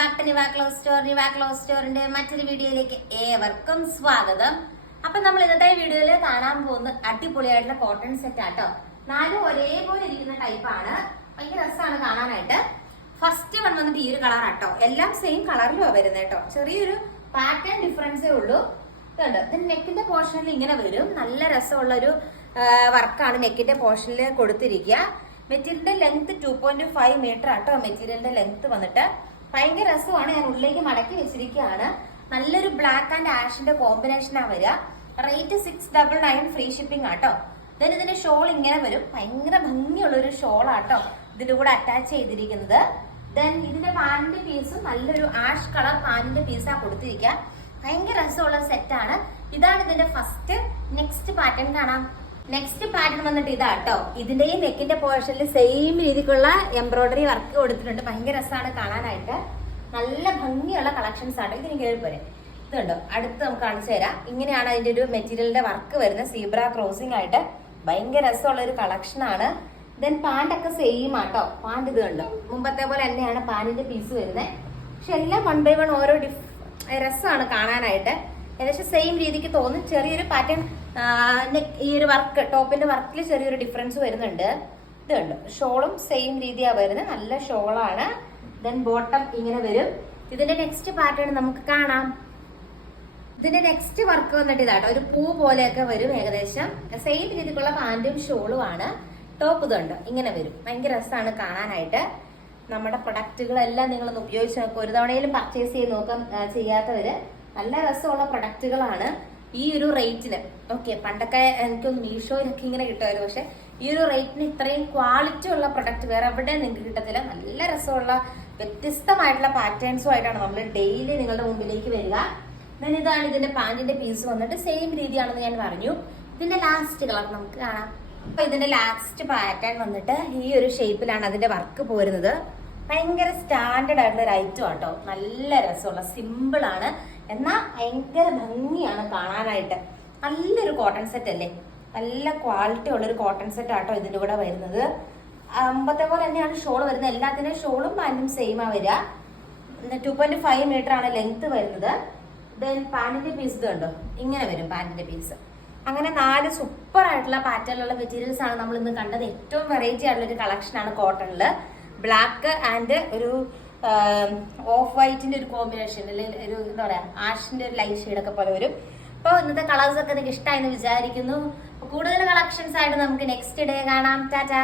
Back to നിവാക്ലോസ്റ്റോറിന്റെ മറ്റൊരു വീഡിയോയിലേക്ക് ഏവർക്കും സ്വാഗതം. അപ്പൊ നമ്മൾ ഇന്നത്തെ വീഡിയോയിൽ കാണാൻ പോകുന്ന അടിപൊളിയായിട്ടുള്ള കോട്ടൺ സെറ്റ് ആട്ടോ. നാലും ഒരേപോലെ ഇരിക്കുന്ന ടൈപ്പാണ്. ഭയങ്കര രസമാണ് കാണാനായിട്ട്. ഫസ്റ്റ് വൺ വന്നിട്ട് ഈ ഒരു കളർ ആട്ടോ. എല്ലാം സെയിം കളറിലുമാണ് വരുന്നത് കേട്ടോ. ചെറിയൊരു പാറ്റേൺ ഡിഫറൻസേ ഉള്ളൂ. ഇതുണ്ട്. ഇത് നെക്കിന്റെ പോർഷനിൽ ഇങ്ങനെ വരും. നല്ല രസമുള്ള ഒരു വർക്കാണ് നെക്കിന്റെ പോർഷനിൽ കൊടുത്തിരിക്കുക. മെറ്റീരിയലിന്റെ ലെങ്ത് 2.5 മീറ്റർ ആട്ടോ. മെറ്റീരിയലിന്റെ ലെങ്ത് വന്നിട്ട് ഭയങ്കര രസമാണ്. ഞാൻ ഉള്ളിലേക്ക് മടക്കി വെച്ചിരിക്കുകയാണ്. നല്ലൊരു ബ്ലാക്ക് ആൻഡ് ആഷിന്റെ കോമ്പിനേഷനാ വരിക. റേറ്റ് 699 ഫ്രീ ഷിപ്പിംഗ് ആട്ടോ. ദെൻ ഇതിന്റെ ഷോൾ ഇങ്ങനെ വരും. ഭയങ്കര ഭംഗിയുള്ള ഒരു ഷോൾ ആട്ടോ ഇതിന്റെ കൂടെ അറ്റാച്ച് ചെയ്തിരിക്കുന്നത്. ദെൻ ഇതിന്റെ പാന്റിന്റെ പീസും നല്ലൊരു ആഷ് കളർ പാന്റിന്റെ പീസാ കൊടുത്തിരിക്കുക. ഭയങ്കര രസമുള്ള സെറ്റാണ്. ഇതാണ് ഇതിന്റെ ഫസ്റ്റ്. നെക്സ്റ്റ് പാറ്റേൺ കാണാം. നെക്സ്റ്റ് പാറ്റേൺ വന്നിട്ട് ഇതാട്ടോ. ഇതിന്റെയും നെക്കിന്റെ പോർഷനിൽ സെയിം രീതിക്കുള്ള എംബ്രോയിഡറി വർക്ക് കൊടുത്തിട്ടുണ്ട്. ഭയങ്കര രസമാണ് കാണാനായിട്ട്. നല്ല ഭംഗിയുള്ള കളക്ഷൻസ് ആണ്. ഇതിന് കയറി പോലെ ഇതുണ്ടോ. അടുത്ത് നമുക്ക് കാണിച്ചു തരാം. ഇങ്ങനെയാണ് അതിന്റെ ഒരു മെറ്റീരിയലിന്റെ വർക്ക് വരുന്നത്. സീബ്ര ക്രോസിംഗ് ആയിട്ട് ഭയങ്കര രസമുള്ള ഒരു കളക്ഷൻ ആണ്. ദെൻ പാൻറ്റൊക്കെ സെയിം ആട്ടോ. പാൻറ് ഇത് കണ്ടോ. മുമ്പത്തെ പോലെ തന്നെയാണ് പാൻറിന്റെ പീസ് വരുന്നത്. പക്ഷെ എല്ലാം 1 by 1 ഓരോ രസമാണ് കാണാനായിട്ട്. ഏകദേശം സെയിം രീതിക്ക് തോന്നും. ചെറിയൊരു പാറ്റേൺ ഈ ഒരു വർക്ക് ടോപ്പിന്റെ വർക്കിൽ ചെറിയൊരു ഡിഫറൻസ് വരുന്നുണ്ട്. ഇത് കണ്ടോ. ഷോളും സെയിം രീതിയാണ് വരുന്നത്. നല്ല ഷോളാണ്. ദെൻ ബോട്ടം ഇങ്ങനെ വരും. ഇതിന്റെ നെക്സ്റ്റ് പാറ്റേൺ നമുക്ക് കാണാം. ഇതിന്റെ നെക്സ്റ്റ് വർക്ക് വന്നിട്ട് ഇതാട്ടോ. ഒരു പൂ പോലെയൊക്കെ വരും. ഏകദേശം സെയിം രീതിക്കുള്ള പാന്റും ഷോളും ആണ്. ടോപ്പ് ഇതുണ്ട് ഇങ്ങനെ വരും. ഭയങ്കര രസമാണ് കാണാനായിട്ട്. നമ്മുടെ പ്രൊഡക്റ്റുകളെല്ലാം നിങ്ങളൊന്ന് ഉപയോഗിച്ച് നോക്കുക. ഒരു തവണയിലും പർച്ചേസ് ചെയ്ത് നോക്കാൻ ചെയ്യാത്തവര് നല്ല രസമുള്ള പ്രൊഡക്റ്റുകളാണ്. ഈ ഒരു റേറ്റിന് ഓക്കെ. പണ്ടൊക്കെ എനിക്കൊന്ന് മീഷോയിലൊക്കെ ഇങ്ങനെ കിട്ടുമായിരുന്നു. പക്ഷെ ഈ ഒരു റേറ്റിന് ഇത്രയും ക്വാളിറ്റി ഉള്ള പ്രൊഡക്റ്റ് വേറെ എവിടെ നിങ്ങൾക്ക് കിട്ടത്തില്ല. നല്ല രസമുള്ള വ്യത്യസ്തമായിട്ടുള്ള പാറ്റേൺസും ആയിട്ടാണ് നമ്മൾ ഡെയിലി നിങ്ങളുടെ മുമ്പിലേക്ക് വരിക. then ഇതാണ് ഇതിന്റെ പാന്റിന്റെ പീസ് വന്നിട്ട് സെയിം രീതിയാണെന്ന് ഞാൻ പറഞ്ഞു. ഇതിന്റെ ലാസ്റ്റ് കളർ നമുക്ക് കാണാം. അപ്പൊ ഇതിന്റെ ലാസ്റ്റ് പാറ്റേൺ വന്നിട്ട് ഈ ഒരു ഷേപ്പിലാണ് അതിന്റെ വർക്ക് പോരുന്നത്. ഭയങ്കര സ്റ്റാൻഡേർഡ് ആയിട്ടുള്ള ഒരു ഐറ്റം ആട്ടോ. നല്ല രസമുള്ള സിമ്പിൾ ആണ്, എന്നാൽ ഭയങ്കര ഭംഗിയാണ് കാണാനായിട്ട്. നല്ലൊരു കോട്ടൺ സെറ്റ് അല്ലേ. നല്ല ക്വാളിറ്റി ഉള്ളൊരു കോട്ടൺ സെറ്റ് ആട്ടോ ഇതിന്റെ കൂടെ വരുന്നത്. മുമ്പത്തെ പോലെ തന്നെയാണ് ഷോൾ വരുന്നത്. എല്ലാത്തിനും ഷോളും പാന്റും സെയിം ആ വരിക. 2.5 മീറ്റർ ആണ് ലെങ്ത് വരുന്നത്. ദെൻ പാന്റിന്റെ പീസ് ഇതുണ്ടോ ഇങ്ങനെ വരും. പാന്റിന്റെ പീസ് അങ്ങനെ 4 സൂപ്പർ ആയിട്ടുള്ള പാറ്റേണിലുള്ള മെറ്റീരിയൽസ് ആണ് നമ്മൾ ഇന്ന് കണ്ടത്. ഏറ്റവും വെറൈറ്റി ആയിട്ടുള്ള ഒരു കളക്ഷൻ ആണ് കോട്ടണില്. ബ്ലാക്ക് ആൻഡ് ഒരു ഓഫ് വൈറ്റിന്റെ ഒരു കോമ്പിനേഷൻ, അല്ലെങ്കിൽ ഒരു എന്താ പറയാ ആഷിന്റെ ഒരു ലൈറ്റ് ഷെയ്ഡൊക്കെ പോലെ വരും. അപ്പോൾ ഇന്നത്തെ കളേഴ്സ് ഒക്കെ നിങ്ങൾക്ക് ഇഷ്ടമായെന്ന് വിചാരിക്കുന്നു. കൂടുതൽ കളക്ഷൻസ് ആയിട്ട് നമുക്ക് നെക്സ്റ്റ് ഡേ കാണാം. ടാറ്റാ.